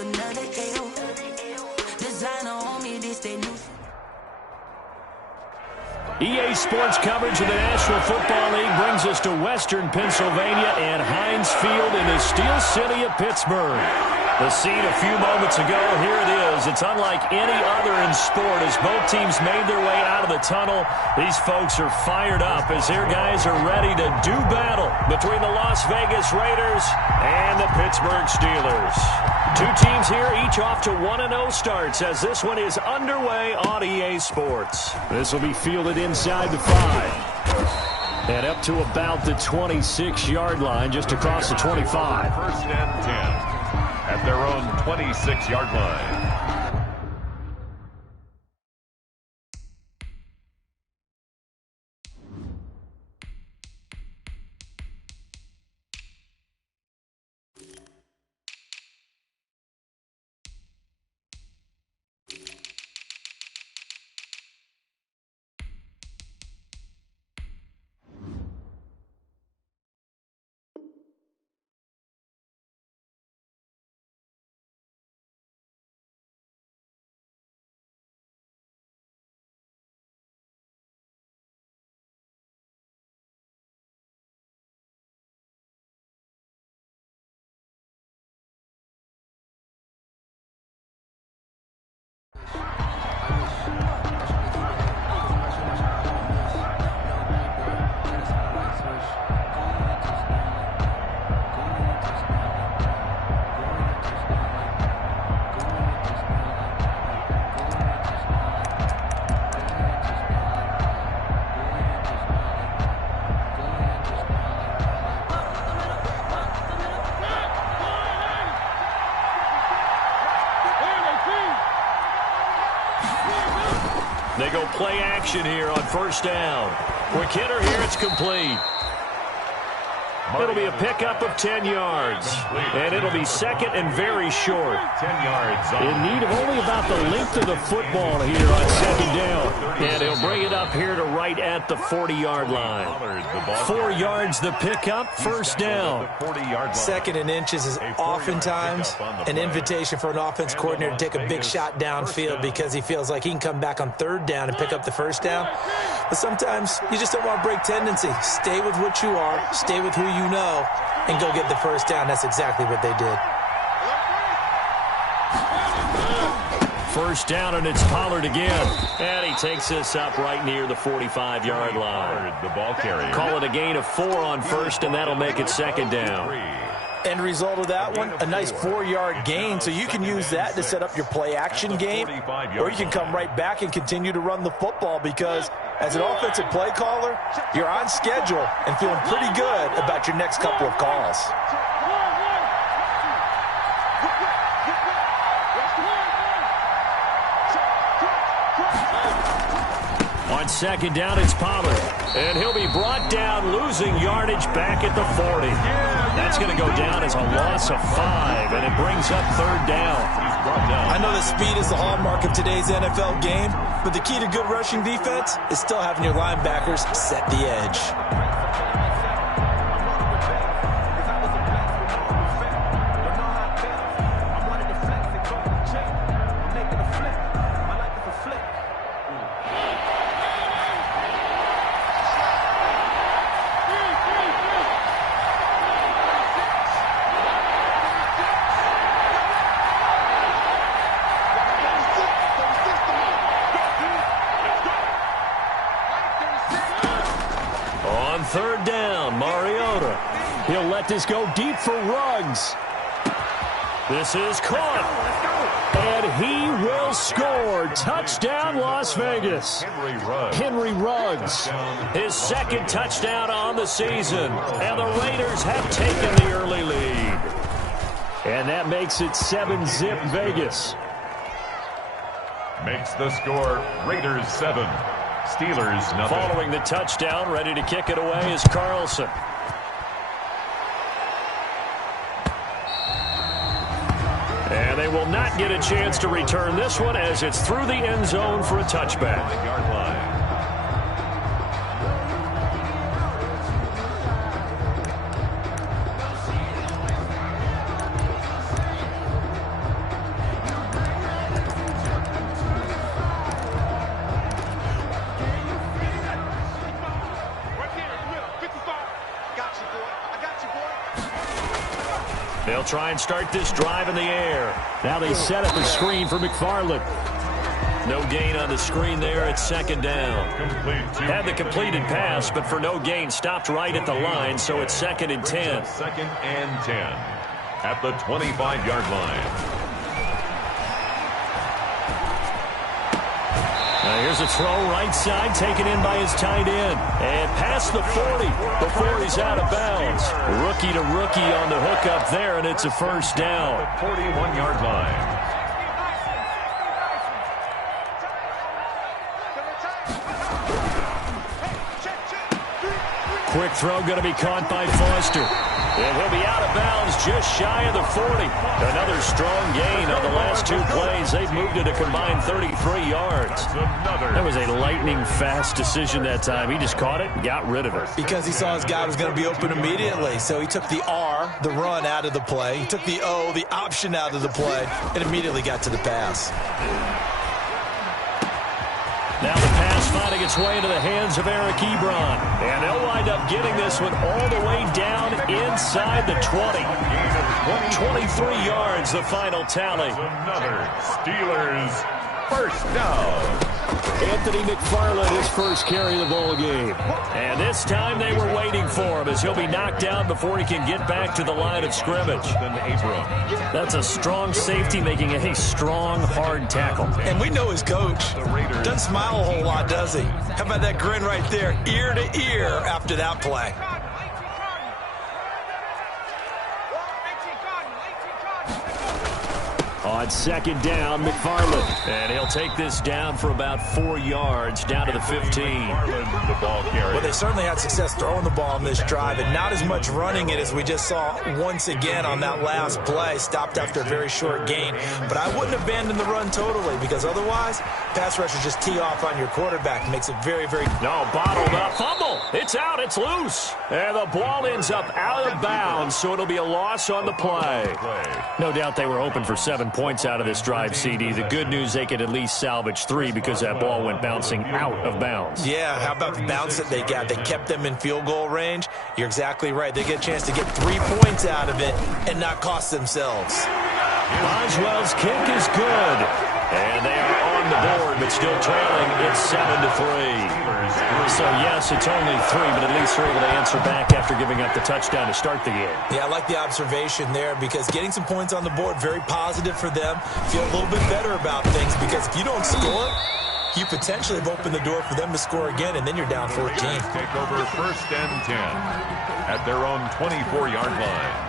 another L. Designer on me, this they new. EA Sports coverage of the National Football League brings us to Western Pennsylvania and Heinz Field in the Steel City of Pittsburgh. The scene a few moments ago, here it is. It's unlike any other in sport as both teams made their way out of the tunnel. These folks are fired up as their guys are ready to do battle between the Las Vegas Raiders and the Pittsburgh Steelers. Two teams here, each off to 1-0 starts as this one is underway on EA Sports. This will be fielded inside the 5. And up to about the 26-yard line, just across the 25. First and 10 at their own 26-yard line. They go play action here on first down. Quick hitter here, it's complete. It'll be a pickup of 10 yards. And it'll be second and very short. 10 yards. In need of only about the length of the football here on second down. And he'll bring it up here to right at the 40-yard line. 4 yards the pickup, first down. Second and inches is oftentimes an invitation for an offense coordinator to take a big shot downfield because he feels like he can come back on third down and pick up the first down. But sometimes you just don't want to break tendency. Stay with what you are, stay with who you know, and go get the first down. That's exactly what they did. First down, and it's Pollard again. And he takes this up right near the 45-yard line. The ball carrier. Call it a gain of 4 on first, and that'll make it second down. End result of that one, a nice 4-yard gain, so you can use that to set up your play-action game, or you can come right back and continue to run the football because as an offensive play caller, you're on schedule and feeling pretty good about your next couple of calls. On second down, it's Pollard. And he'll be brought down, losing yardage back at the 40. That's going to go down as a loss of 5, and it brings up third down. I know that speed is the hallmark of today's NFL game, but the key to good rushing defense is still having your linebackers set the edge. Third down, Mariota. He'll let this go deep for Ruggs. This is caught. And he will score. Touchdown, Las Vegas. Henry Ruggs. His second touchdown on the season. And the Raiders have taken the early lead. And that makes it 7-zip Vegas. Makes the score Raiders 7. Steelers nothing. Following the touchdown, ready to kick it away is Carlson. And they will not get a chance to return this one as it's through the end zone for a touchback. Yard line. They'll try and start this drive in the air. Now they set up a screen for McFarland. No gain on the screen there. It's second down. Had the completed pass, but for no gain, stopped right at the line, so it's 2nd and 10. 2nd and 10 at the 25-yard line. Now here's a throw right side, taken in by his tight end. And past the 40 before he's out of bounds. Rookie to rookie on the hookup there, and it's a first down. 41-yard line. Quick throw going to be caught by Foster. And he'll be out of bounds just shy of the 40. Another strong gain on the last 2 plays. They've moved it a combined 33 yards. That was a lightning-fast decision that time. He just caught it and got rid of it. Because he saw his guy was going to be open immediately. So he took the R, the run, out of the play. He took the O, the option, out of the play, and immediately got to the pass. Now the pass finding its way into the hands of Eric Ebron. And they'll wind up getting this one all the way down inside the 20. 23 yards, the final tally. Another Steelers first down. Anthony McFarland, his first carry of the ball game. And this time they were waiting for him as he'll be knocked down before he can get back to the line of scrimmage. That's a strong safety making a strong, hard tackle. And we know his coach doesn't smile a whole lot, does he? How about that grin right there, ear to ear after that play? On second down, McFarland. And he'll take this down for about 4 yards, down to the 15. Well, they certainly had success throwing the ball on this drive, and not as much running it as we just saw once again on that last play. Stopped after a very short gain. But I wouldn't abandon the run totally, because otherwise, pass rushers just tee off on your quarterback. Makes it very, very... No, bottled up. Fumble. It's out. It's loose. And the ball ends up out of bounds, so it'll be a loss on the play. No doubt they were hoping for 7 points out of this drive, CD. The good news, they could at least salvage 3 because that ball went bouncing out of bounds. Yeah, how about the bounce that they got? They kept them in field goal range. You're exactly right. They get a chance to get 3 points out of it and not cost themselves. Boswell's kick is good. And they are on the board, but still trailing. It's 7-3. So, yes, it's only 3, but at least they're able to answer back after giving up the touchdown to start the game. Yeah, I like the observation there because getting some points on the board, very positive for them. Feel a little bit better about things because if you don't score, you potentially have opened the door for them to score again, and then you're down 14. Take over 1st and 10 at their own 24-yard line.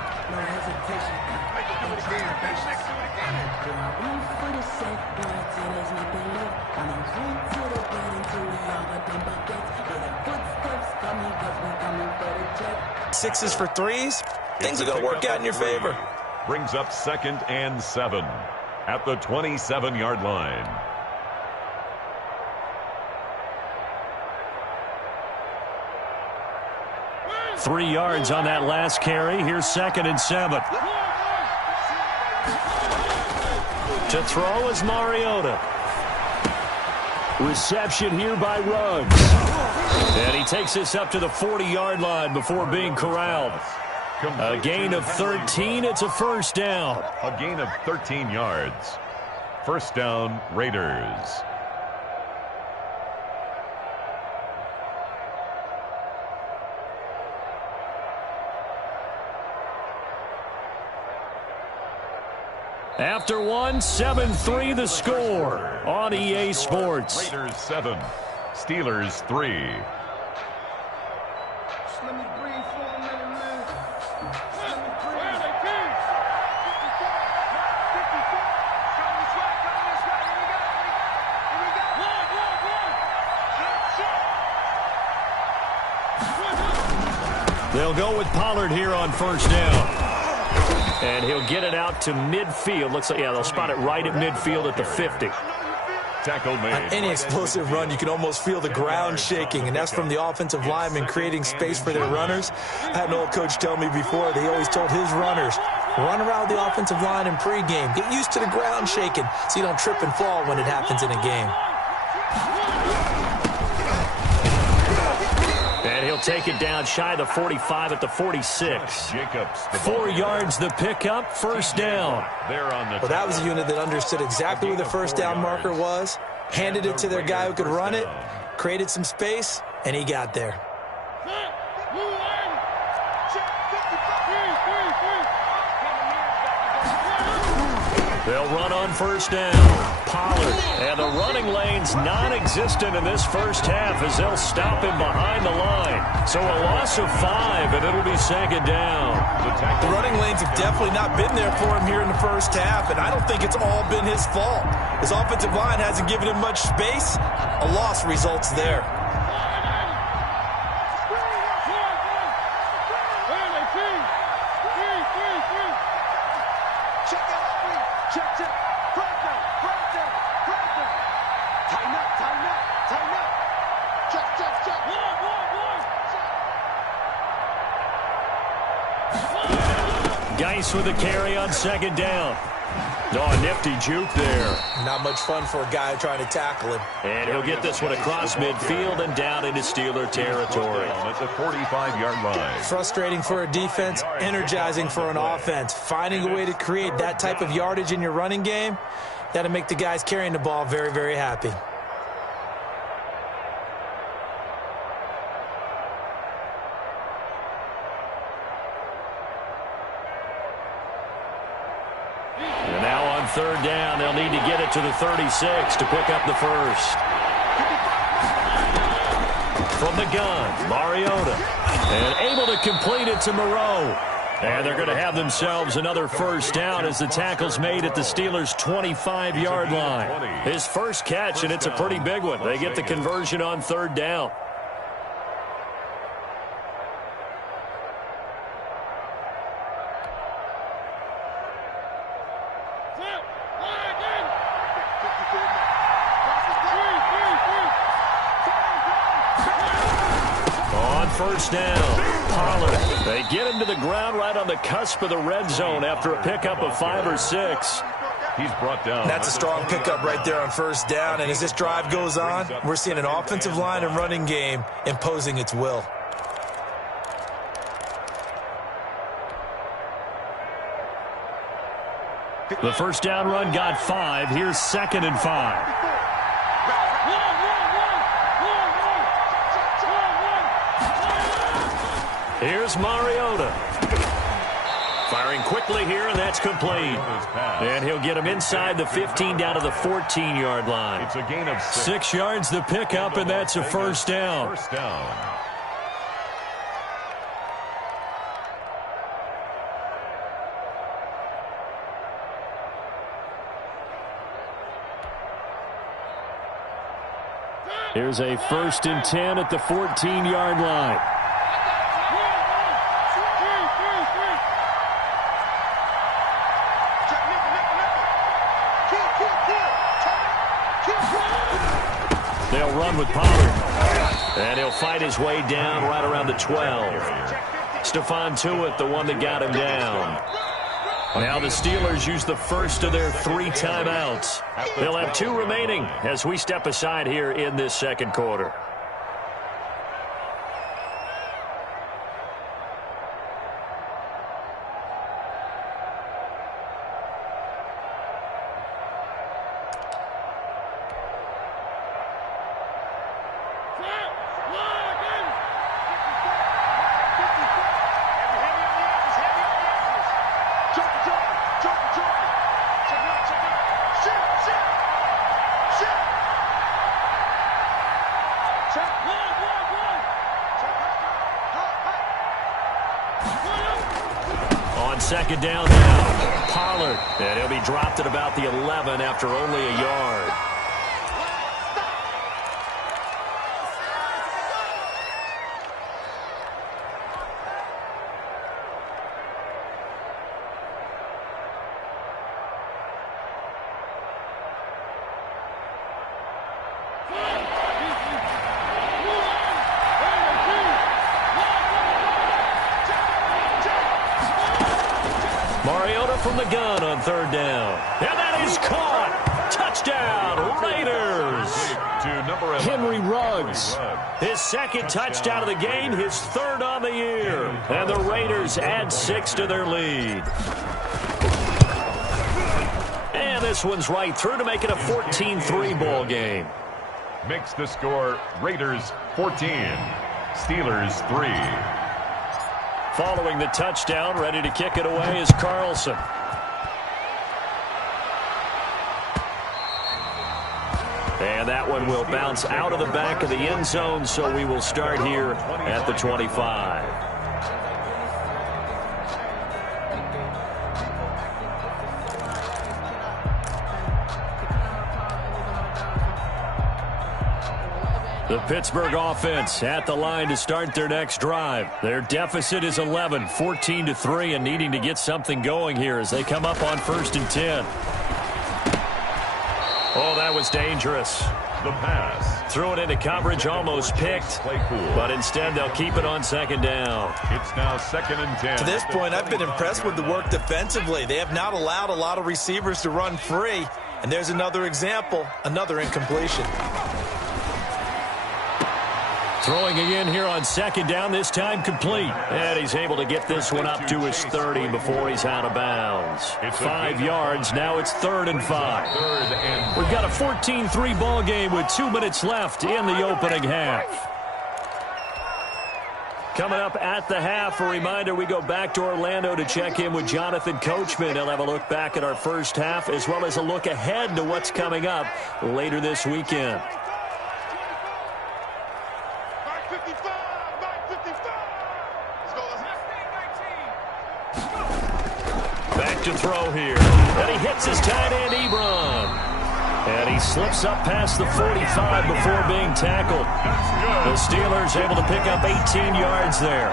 Sixes for threes, things are going to work out in your favor. Brings up 2nd and 7 at the 27-yard line. Three yards on that last carry. Here's 2nd and 7. To throw is Mariota. Reception here by Ruggs. And he takes this up to the 40-yard line before being corralled. A gain of 13. It's a first down. A gain of 13 yards. First down, Raiders. After one, 7-3 the score on EA Sports. Raiders 7, Steelers 3. They'll go with Pollard here on first down. And he'll get it out to midfield. Looks like, yeah, they'll spot it right at midfield at the 50. Tackle made. On any explosive run, you can almost feel the ground shaking, and that's from the offensive linemen creating space for their runners. I had an old coach tell me before, he always told his runners, run around the offensive line in pregame. Get used to the ground shaking so you don't trip and fall when it happens in a game. And he'll take it down shy of the 45 at the 46. 4 yards the pickup, first down. Well, that was a unit that understood exactly where the first down marker was, handed it to their guy who could run it, created some space, and he got there. They'll run on first down. Pollard. And the running lane's non-existent in this first half as they'll stop him behind the line. So a loss of 5, and it'll be second down. The running lanes have definitely not been there for him here in the first half, and I don't think it's all been his fault. His offensive line hasn't given him much space. A loss results there. Geis with a carry on second down. Oh, a nifty juke there. Not much fun for a guy trying to tackle him. And he'll get this one across midfield and down into Steeler territory. At the 45-yard line. Frustrating for a defense, energizing for an offense. Finding a way to create that type of yardage in your running game, that'll make the guys carrying the ball very, very happy. Third down, they'll need to get it to the 36 to pick up the first. From the gun, Mariota. And able to complete it to Moreau. And they're going to have themselves another first down as the tackle's made at the Steelers' 25-yard line. His first catch, and it's a pretty big one. They get the conversion on third down. First down, Pollard. They get him to the ground right on the cusp of the red zone after a pickup of 5 or 6. He's brought down. That's a strong pickup right there on first down, and as this drive goes on, we're seeing an offensive line and running game imposing its will. The first down run got 5. Here's 2nd and 5. Here's Mariota. Firing quickly here, and that's complete. And he'll get him inside the 15 down to the 14-yard line. It's a gain of 6 yards the pickup, and that's a first down. First down. Here's a 1st and 10 at the 14-yard line. They'll run with Pollard. And he'll fight his way down right around the 12. Stephon Tuitt, the one that got him down. Now the Steelers use the first of their 3 timeouts. They'll have 2 remaining as we step aside here in this second quarter. Second down now, Pollard, and he'll be dropped at about the 11 after only a yard. Mariota from the gun on third down. And that is caught. Touchdown, Raiders. to number 11. Henry Ruggs. His second touchdown of the game, his third on the year. And the Raiders add 6 to their lead. And this one's right through to make it a 14-3 ball game. Makes the score Raiders 14, Steelers 3. Following the touchdown, ready to kick it away is Carlson. And that one will bounce out of the back of the end zone, so we will start here at the 25. The Pittsburgh offense at the line to start their next drive. Their deficit is 11, 14-3, and needing to get something going here as they come up on 1st and 10. Oh, that was dangerous. The pass. Threw it into coverage, almost picked, but instead they'll keep it on 2nd down. It's now 2nd and 10. To this point, I've been impressed with the work defensively. They have not allowed a lot of receivers to run free. And there's another example, another incompletion. Throwing again here on 2nd down, this time complete. And he's able to get this one up to his 30 before he's out of bounds. 5 yards, now it's 3rd and 5. We've got a 14-3 ball game with 2 minutes left in the opening half. Coming up at the half, a reminder, we go back to Orlando to check in with Jonathan Coachman. He'll have a look back at our first half as well as a look ahead to what's coming up later this weekend. Back to throw here. And he hits his tight end, Ebron. And he slips up past the 45 before being tackled. The Steelers able to pick up 18 yards there.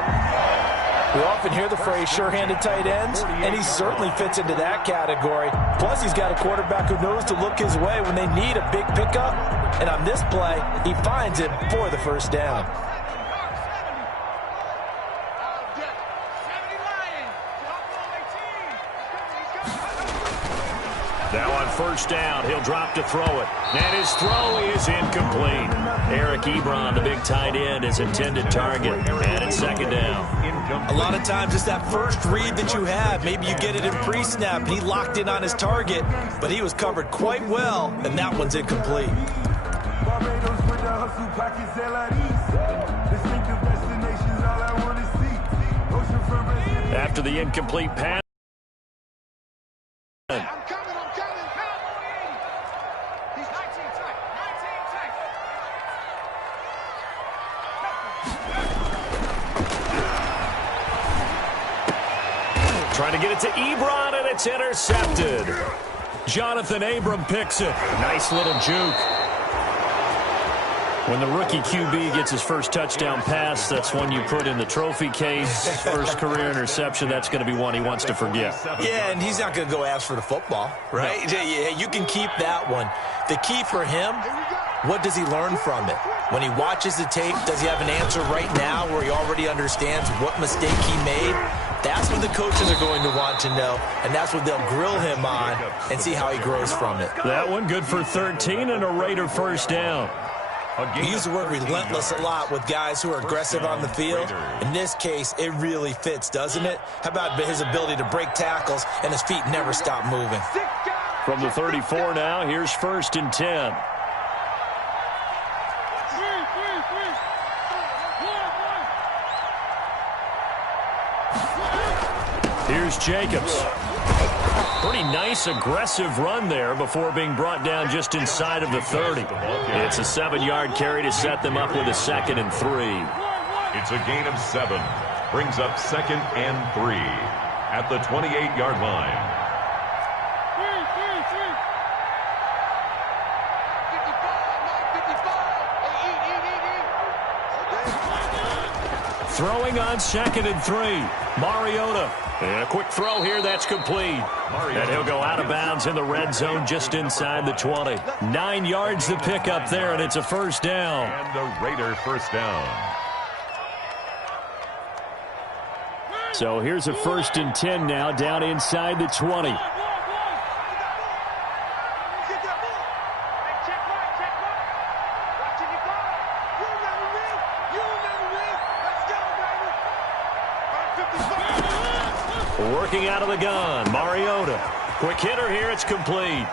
We often hear the phrase sure-handed tight ends, and he certainly fits into that category. Plus, he's got a quarterback who knows to look his way when they need a big pickup. And on this play, he finds it for the first down. Now on 1st down, he'll drop to throw it. And his throw is incomplete. Eric Ebron, the big tight end, his intended target. And it's 2nd down. A lot of times it's that first read that you have. Maybe you get it in pre-snap, and he locked in on his target. But he was covered quite well, and that one's incomplete. After the incomplete pass. Trying to get it to Ebron, and it's intercepted. Jonathan Abram picks it. Nice little juke. When the rookie QB gets his first touchdown pass, that's one you put in the trophy case. First career interception, that's going to be one he wants to forget. Yeah, and he's not going to go ask for the football, right? No. Yeah, you can keep that one. The key for him, what does he learn from it? When he watches the tape, does he have an answer right now where he already understands what mistake he made? That's what the coaches are going to want to know, and that's what they'll grill him on and see how he grows from it. That one good for 13 and a Raider first down. We use the word relentless a lot with guys who are aggressive on the field. In this case, it really fits, doesn't it? How about his ability to break tackles and his feet never stop moving? From the 34 now, here's 1st and 10. Here's Jacobs. Pretty nice, aggressive run there before being brought down just inside of the 30. It's a 7-yard carry to set them up with a 2nd and 3. It's a gain of 7. Brings up 2nd and 3 at the 28-yard line. Throwing on 2nd and 3. Mariota. And a quick throw here, that's complete. And he'll go out of bounds in the red zone just inside the 20. 9 yards to pick up there, and it's a first down. And the Raider first down. So here's a 1st and 10 now, down inside the 20. Working out of the gun, Mariota. Quick hitter here, it's complete.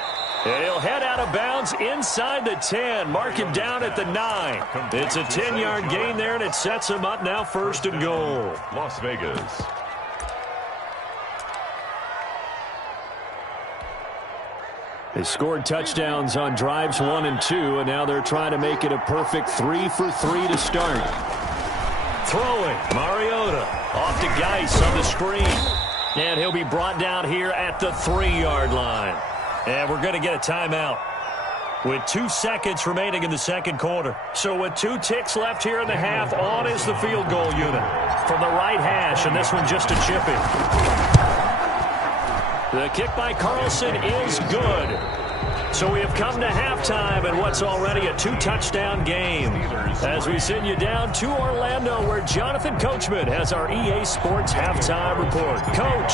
And he'll head out of bounds inside the 10. Mark him down at the 9. It's a 10-yard gain there, and it sets him up now 1st and goal. Las Vegas. They scored touchdowns on drives 1 and 2, and now they're trying to make it a perfect 3 for 3 to start. Throwing, Mariota off to Geis on the screen. And he'll be brought down here at the 3-yard line. And we're going to get a timeout with 2 seconds remaining in the second quarter. So with 2 ticks left here in the half, on is the field goal unit from the right hash, and this one just a chip in. The kick by Carlson is good. So we have come to halftime in what's already a 2-touchdown game. As we send you down to Orlando, where Jonathan Coachman has our EA Sports halftime report. Coach,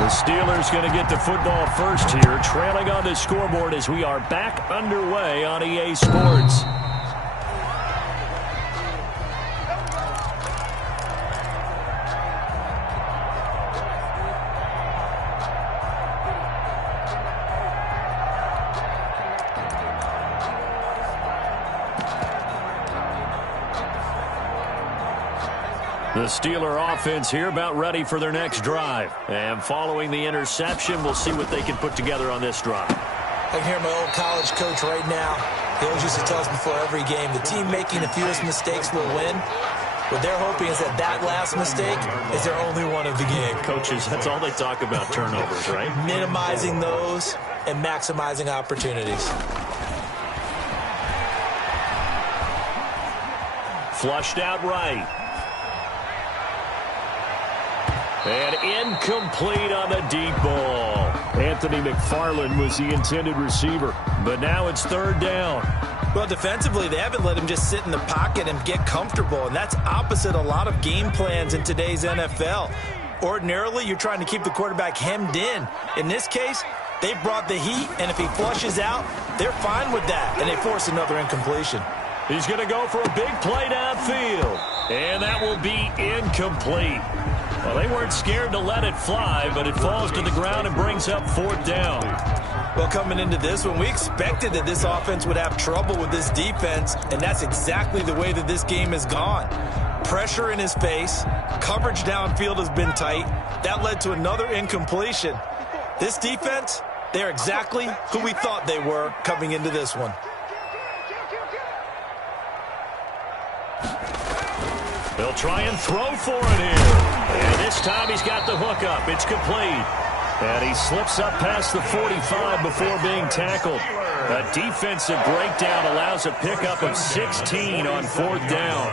the Steelers going to get the football first here, trailing on the scoreboard as we are back underway on EA Sports. The Steeler offense here about ready for their next drive. And following the interception, we'll see what they can put together on this drive. I can hear my old college coach right now. He always used to tell us before every game, the team making the fewest mistakes will win. What they're hoping is that that last mistake is their only one of the game. Coaches, that's all they talk about, turnovers, right? Minimizing those and maximizing opportunities. Flushed out right. And incomplete on the deep ball. Anthony McFarland was the intended receiver. But now it's 3rd down. Well, defensively, they haven't let him just sit in the pocket and get comfortable. And that's opposite a lot of game plans in today's NFL. Ordinarily, you're trying to keep the quarterback hemmed in. In this case, they brought the heat. And if he flushes out, they're fine with that. And they force another incompletion. He's going to go for a big play downfield. And that will be incomplete. Well, they weren't scared to let it fly, but it falls to the ground and brings up 4th down. Well, coming into this one, we expected that this offense would have trouble with this defense, and that's exactly the way that this game has gone. Pressure in his face, coverage downfield has been tight. That led to another incompletion. This defense, they're exactly who we thought they were coming into this one. They'll try and throw for it here. And this time he's got the hook up. It's complete. And he slips up past the 45 before being tackled. A defensive breakdown allows a pickup of 16 on 4th down.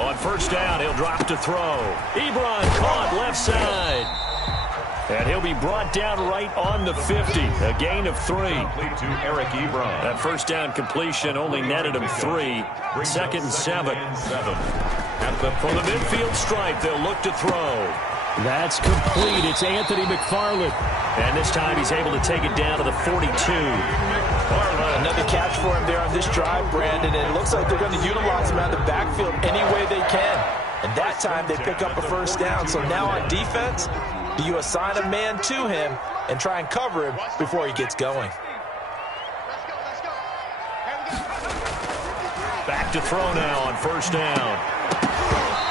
On 1st down, he'll drop to throw. Ebron caught left side. And he'll be brought down right on the 50. A gain of 3. To Eric Ebron. That 1st down completion only netted him 3. 2nd and 7. From the midfield stripe, they'll look to throw. That's complete. It's Anthony McFarland. And this time he's able to take it down to the 42. Another catch for him there on this drive, Brandon. And it looks like they're going to utilize him out of the backfield any way they can. And that time they pick up a 1st down. So now on defense, do you assign a man to him and try and cover him before he gets going? Back to throw now on 1st down.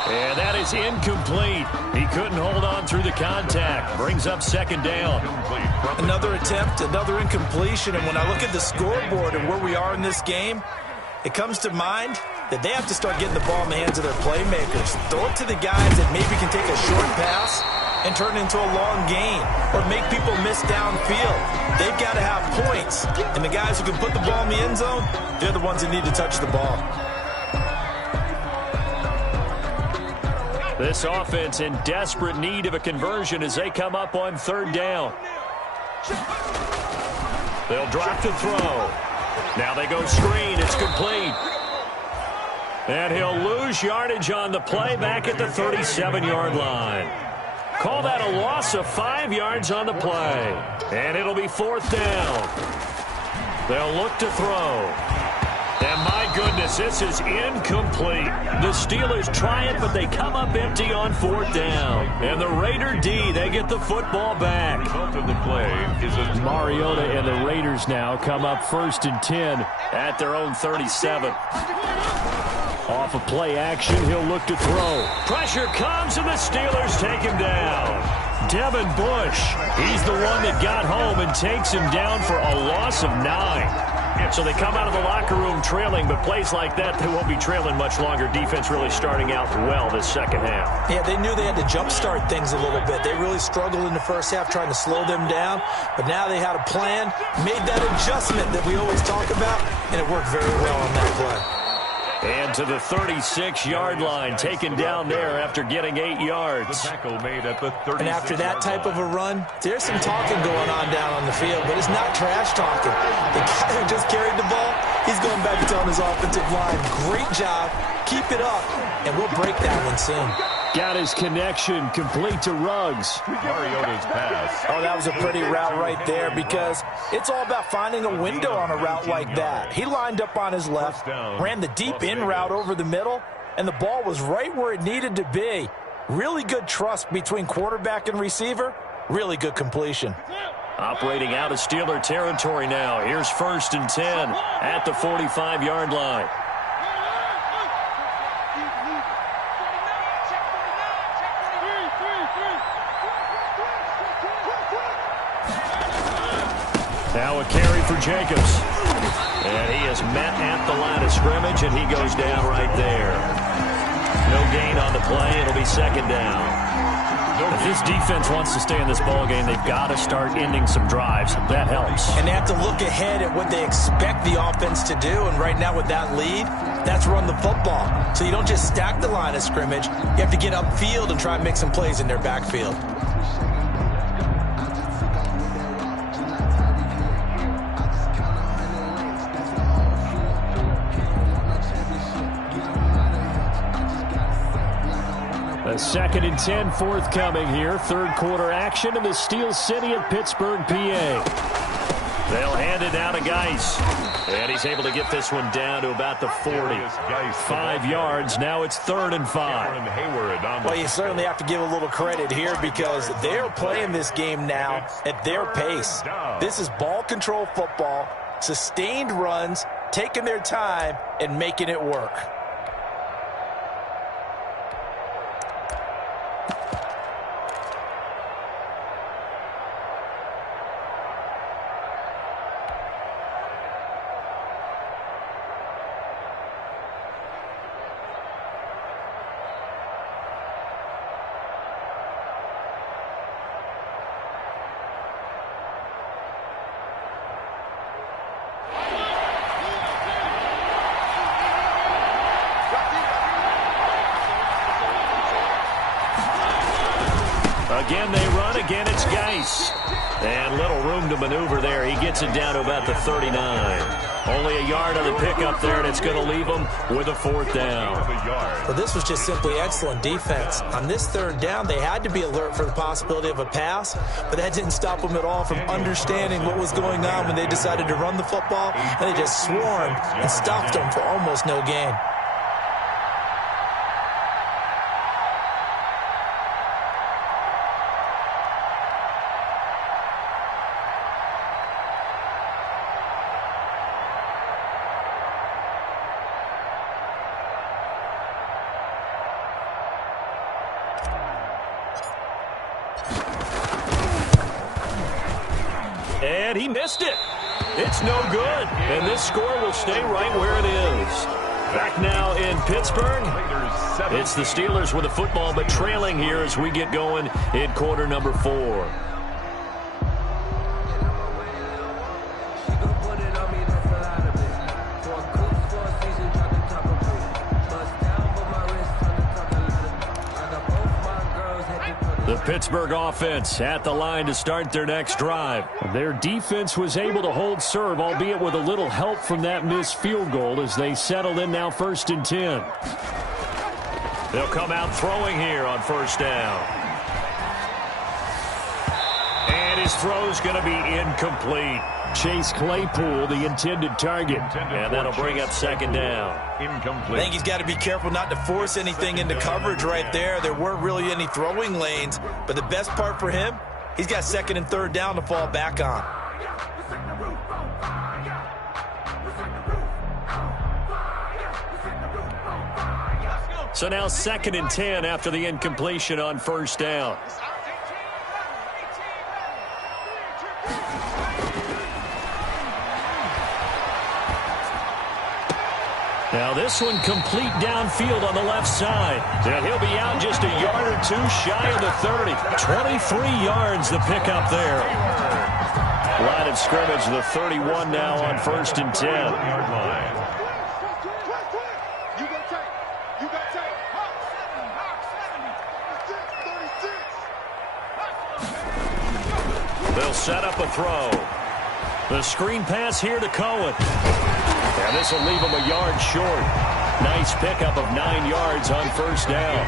And that is incomplete. He couldn't hold on through the contact. Brings up 2nd down. Another attempt, another incompletion. And when I look at the scoreboard and where we are in this game, it comes to mind that they have to start getting the ball in the hands of their playmakers. Throw it to the guys that maybe can take a short pass and turn it into a long gain or make people miss downfield. They've got to have points. And the guys who can put the ball in the end zone, they're the ones that need to touch the ball. This offense in desperate need of a conversion as they come up on 3rd down. They'll drop to throw. Now they go screen. It's complete. And he'll lose yardage on the play back at the 37-yard line. Call that a loss of 5 yards on the play. And it'll be 4th down. They'll look to throw. And my goodness, Yes, this is incomplete. The Steelers try it, but they come up empty on 4th down. And the Raider D, they get the football back. The result of the play is a Mariota and the Raiders now come up 1st and 10 at their own 37. Off of play action, he'll look to throw. Pressure comes, and the Steelers take him down. Devin Bush, he's the one that got home and takes him down for a loss of 9. So they come out of the locker room trailing, but plays like that, they won't be trailing much longer. Defense really starting out well this second half. Yeah, they knew they had to jumpstart things a little bit. They really struggled in the first half trying to slow them down, but now they had a plan, made that adjustment that we always talk about, and it worked very well on that play. And to the 36-yard line, taken down there after getting 8 yards. The tackle made at the 36-yard And after that type of a run, there's some talking going on down on the field, but it's not trash talking. The guy who just carried the ball, he's going back and telling his offensive line, great job, keep it up, and we'll break that one soon. Got his connection complete to Ruggs. Mariota's pass. Oh, that was a pretty route right there because it's all about finding a window on a route like that. He lined up on his left, ran the deep in route over the middle, and the ball was right where it needed to be. Really good trust between quarterback and receiver. Really good completion. Operating out of Steeler territory now. Here's 1st and 10 at the 45-yard line. Now a carry for Jacobs. And he is met at the line of scrimmage, and he goes down right there. No gain on the play. It'll be 2nd down. If this defense wants to stay in this ballgame, they've got to start ending some drives. That helps. And they have to look ahead at what they expect the offense to do. And right now with that lead, that's run the football. So you don't just stack the line of scrimmage. You have to get upfield and try and make some plays in their backfield. A 2nd and 10 forthcoming here. 3rd quarter action in the Steel City of Pittsburgh, PA. They'll hand it down to Geis. And he's able to get this one down to about the 40. 5 yards. Now it's 3rd and 5. Well, you certainly have to give a little credit here because they're playing this game now at their pace. This is ball control football, sustained runs, taking their time, and making it work. Again, they run. Again, it's Geis. And little room to maneuver there. He gets it down to about the 39. Only a yard on the pickup there, and it's going to leave him with a 4th down. Well, this was just simply excellent defense. On this 3rd down, they had to be alert for the possibility of a pass, but that didn't stop them at all from understanding what was going on when they decided to run the football, and they just swarmed and stopped them for almost no gain. And he missed it. It's no good. And this score will stay right where it is. Back now in Pittsburgh. It's the Steelers with the football, but trailing here as we get going in quarter number 4. The Pittsburgh offense at the line to start their next drive. Their defense was able to hold serve, albeit with a little help from that missed field goal as they settle in now 1st and 10. They'll come out throwing here on 1st down. And his throw's going to be incomplete. Chase Claypool, the intended target. And that'll bring up second down. Incomplete. I think he's got to be careful not to force anything into coverage right there. There weren't really any throwing lanes, but the best part for him, he's got second and third down to fall back on. So now 2nd and 10 after the incompletion on first down. Now this one complete downfield on the left side. And he'll be out just a yard or two shy of the 30. 23 yards the pickup there. Line of scrimmage, the 31 now on 1st and 10. They'll set up a throw. The screen pass here to Cohen. And this will leave him a yard short. Nice pickup of 9 yards on first down.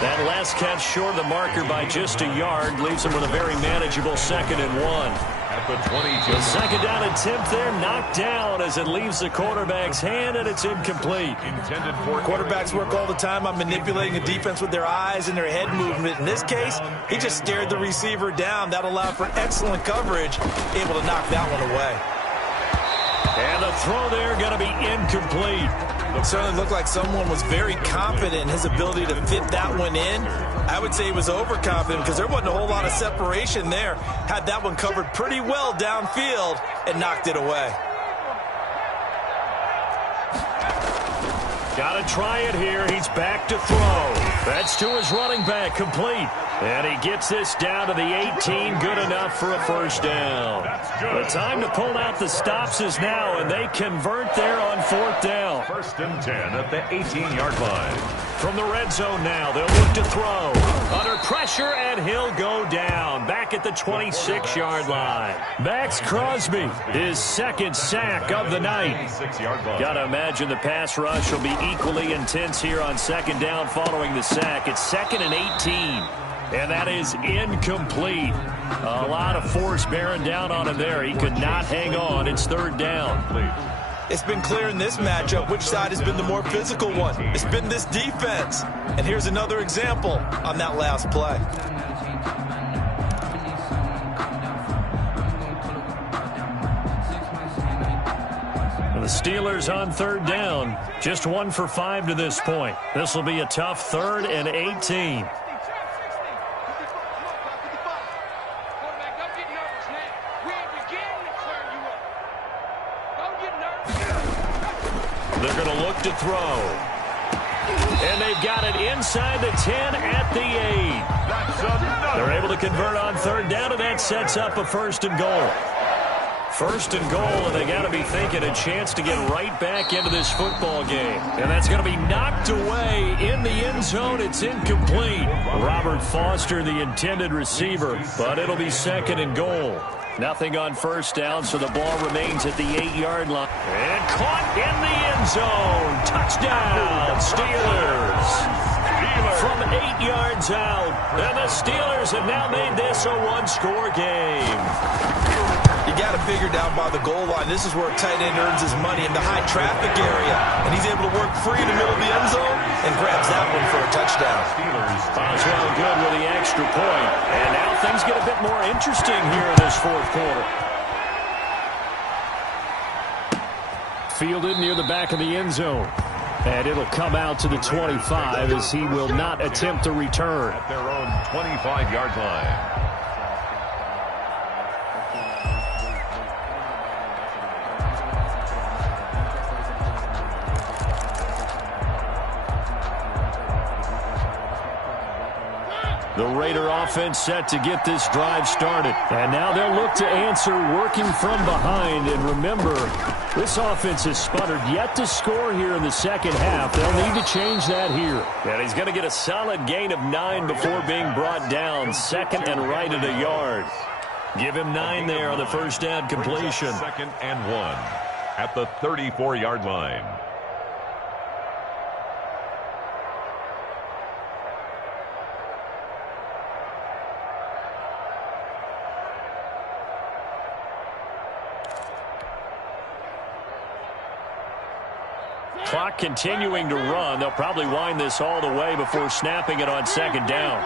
That last catch short of the marker by just a yard leaves him with a very manageable 2nd and 1. At the 22. The 2nd down attempt there knocked down as it leaves the quarterback's hand, and it's incomplete. Intended for Quarterbacks work all the time on manipulating the defense with their eyes and their head movement. In this case, he just stared the receiver down. That allowed for excellent coverage, able to knock that one away. And the throw there going to be incomplete. It certainly looked like someone was very confident in his ability to fit that one in. I would say he was overconfident because there wasn't a whole lot of separation there. Had that one covered pretty well downfield and knocked it away. Got to try it here. He's back to throw. That's to his running back, complete. And he gets this down to the 18, good enough for a first down. The time to pull out the stops is now, and they convert there on 4th down. 1st and 10 at the 18-yard line. From the red zone now, they'll look to throw. Under pressure, and he'll go down. Back at the 26-yard line. Max Crosby, his 2nd sack of the night. 26-yard line. Got to imagine the pass rush will be equally intense here on 2nd down following the sack. It's 2nd and 18. And that is incomplete. A lot of force bearing down on him there. He could not hang on. It's 3rd down. It's been clear in this matchup which side has been the more physical one. It's been this defense. And here's another example on that last play. The Steelers on 3rd down. Just 1 for 5 to this point. This will be a tough 3rd and 18. They're going to look to throw. And they've got it inside the 10 at the 8. They're able to convert on 3rd down, and that sets up a 1st and goal. 1st and goal, and they got to be thinking a chance to get right back into this football game. And that's going to be knocked away in the end zone. It's incomplete. Robert Foster, the intended receiver, but it'll be 2nd and goal. Nothing on 1st down, so the ball remains at the 8-yard line. And caught in the end zone. Touchdown, Steelers. From 8 yards out. And the Steelers have now made this a one-score game. You got to figure down by the goal line. This is where a tight end earns his money in the high traffic area. And he's able to work free in the middle of the end zone and grabs that one for a touchdown. Boswell good with the extra point. And now things get a bit more interesting here in this 4th quarter. Fielded near the back of the end zone. And it'll come out to the 25 as he will not attempt to return. At their own 25-yard line. The Raider offense set to get this drive started. And now they'll look to answer working from behind. And remember, this offense has sputtered yet to score here in the 2nd half. They'll need to change that here. And he's going to get a solid gain of 9 before being brought down. 2nd and right at a yard. Give him 9 there on the 1st down completion. 2nd and 1 at the 34-yard line. clock continuing to run. They'll probably wind this all the way before snapping it on second down.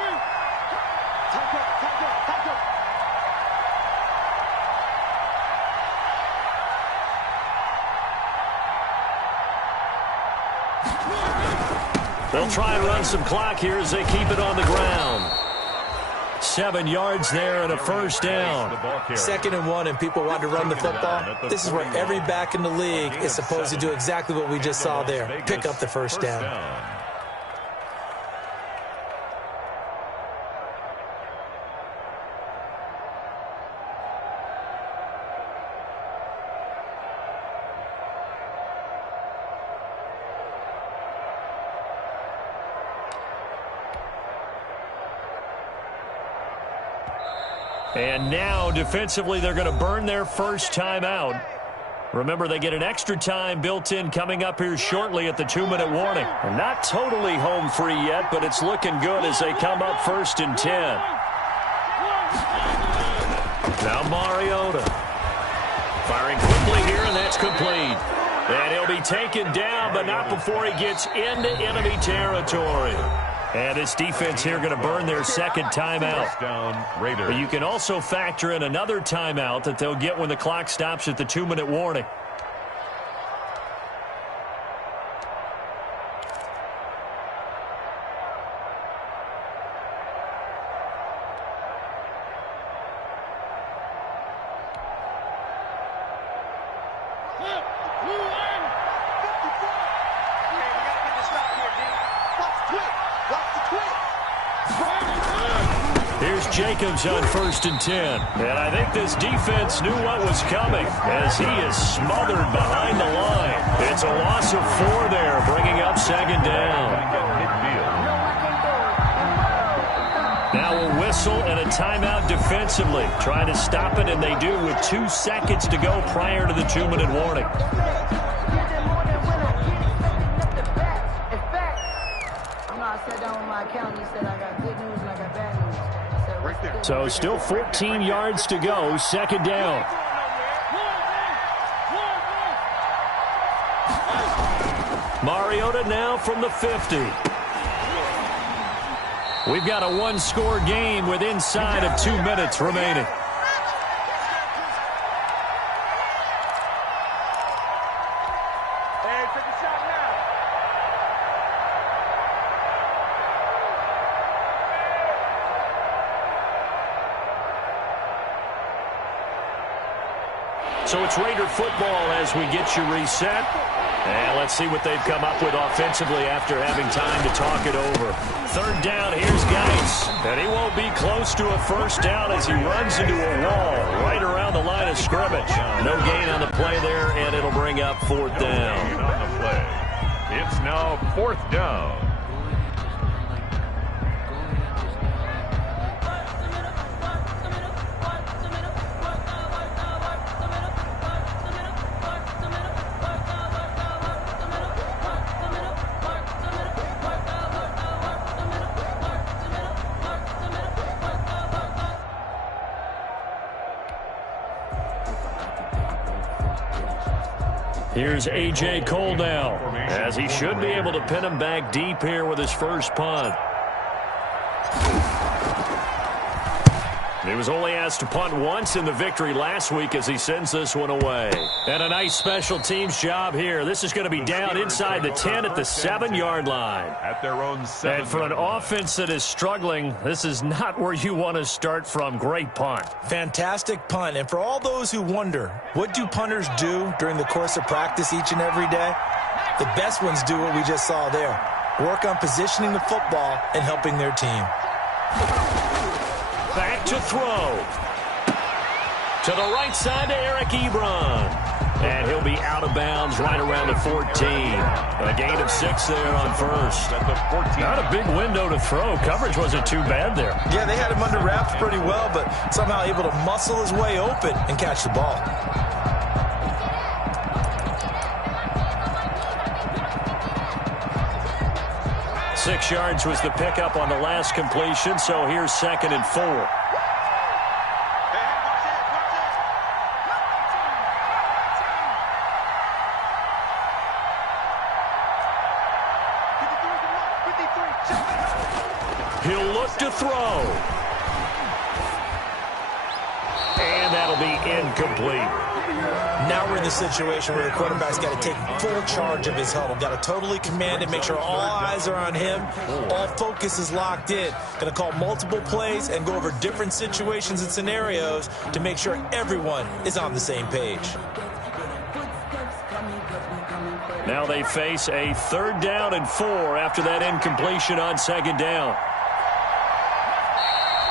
They'll try and run some clock here as they keep it on the ground. 7 yards there and a first down. 2nd and 1, and people want to run the football. This is where every back in the league is supposed to do exactly what we just saw there. Pick up the first down. And now, defensively, they're going to burn their first timeout. Remember, they get an extra time built in coming up here shortly at the 2-minute warning. They're not totally home free yet, but it's looking good as they come up 1st and 10. Now Mariota. Firing quickly here, and that's complete. And he'll be taken down, but not before he gets into enemy territory. And this defense here going to burn their second timeout. But you can also factor in another timeout that they'll get when the clock stops at the 2-minute warning. Jacobs on 1st and 10. And I think this defense knew what was coming as he is smothered behind the line. It's a loss of 4 there, bringing up 2nd down. Now a whistle and a timeout defensively. Trying to stop it, and they do with 2 seconds to go prior to the 2-minute warning. So still 14 yards to go, 2nd down. Mariota now from the 50. We've got a 1-score game with inside of 2 minutes remaining. So it's Raider football as we get you reset. And let's see what they've come up with offensively after having time to talk it over. 3rd down, here's Geis. And he won't be close to a first down as he runs into a wall right around the line of scrimmage. No gain on the play there, and it'll bring up 4th down. No gain on the play. It's now 4th down. Here's A.J. Cole now, as he should be able to pin him back deep here with his first punt. He was only asked to punt once in the victory last week as he sends this one away. And a nice special teams job here. This is going to be down inside the 10 at the 7-yard line. At their own 7-yard And for an offense that is struggling, this is not where you want to start from. Great punt. Fantastic punt. And for all those who wonder, what do punters do during the course of practice each and every day? The best ones do what we just saw there. Work on positioning the football and helping their team. Back to throw. To the right side to Eric Ebron. And he'll be out of bounds right around the 14. A gain of 6 there on first. At the 14. Not a big window to throw. Coverage wasn't too bad there. Yeah, they had him under wraps pretty well, but somehow able to muscle his way open and catch the ball. Six yards was the pickup on the last completion, so here's 2nd and 4. He'll look to throw. And that'll be incomplete. Now we're in the situation where the quarterback's got to take full charge of his huddle. Got to totally command it, make sure all eyes are on him. All focus is locked in. Going to call multiple plays and go over different situations and scenarios to make sure everyone is on the same page. Now they face a 3rd down and 4 after that incompletion on 2nd down.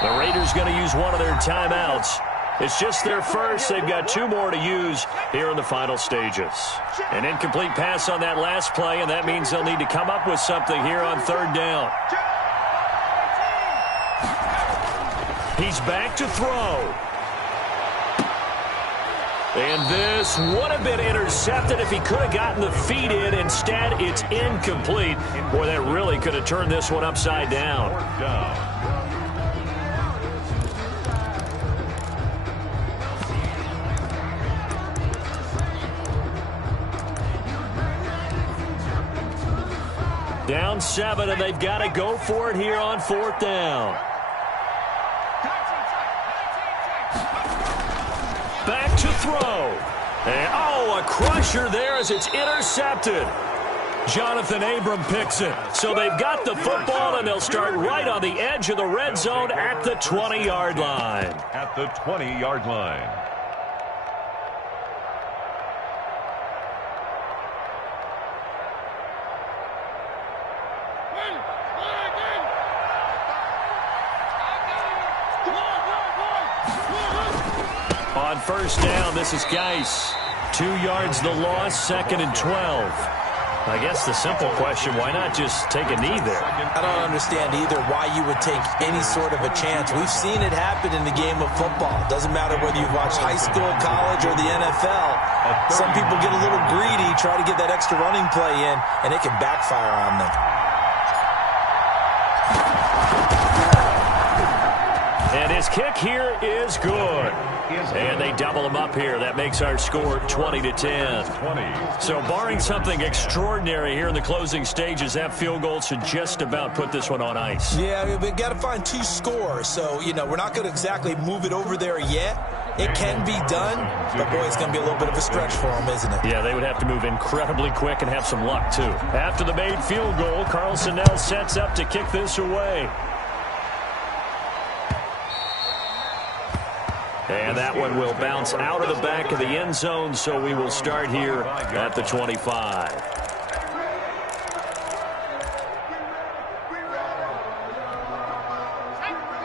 The Raiders going to use one of their timeouts. It's just their first. They've got 2 more to use here in the final stages. An incomplete pass on that last play, and that means they'll need to come up with something here on 3rd down. He's back to throw. And this would have been intercepted if he could have gotten the feet in. Instead, it's incomplete. Boy, that really could have turned this one upside down. Down 7, and they've got to go for it here on 4th down. Back to throw. And, oh, a crusher there as it's intercepted. Jonathan Abram picks it. So they've got the football, and they'll start right on the edge of the red zone at the 20-yard line. At the 20-yard line. On 1st down, this is Geis. 2 yards the loss, 2nd and 12. I guess the simple question, why not just take a knee there? I don't understand either why you would take any sort of a chance. We've seen it happen in the game of football. It doesn't matter whether you watch high school, college, or the NFL. Some people get a little greedy, try to get that extra running play in, and it can backfire on them. And his kick here is good. And they double him up here. That makes our score 20-10. So barring something extraordinary here in the closing stages, that field goal should just about put this one on ice. Yeah, we've got to find 2 scores. So, you know, we're not going to exactly move it over there yet. It can be done, but, boy, it's going to be a little bit of a stretch for them, isn't it? Yeah, they would have to move incredibly quick and have some luck, too. After the made field goal, Carlson now sets up to kick this away. And that one will bounce out of the back of the end zone, so we will start here at the 25.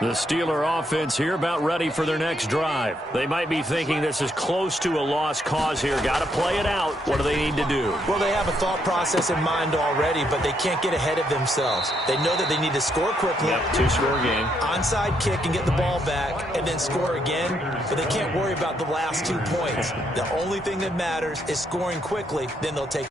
The Steeler offense here about ready for their next drive. They might be thinking this is close to a lost cause here. Got to play it out. What do they need to do? Well, they have a thought process in mind already, but they can't get ahead of themselves. They know that they need to score quickly. Yep, 2-score game. Onside kick and get the ball back and then score again, but they can't worry about the last 2 points. The only thing that matters is scoring quickly, then they'll take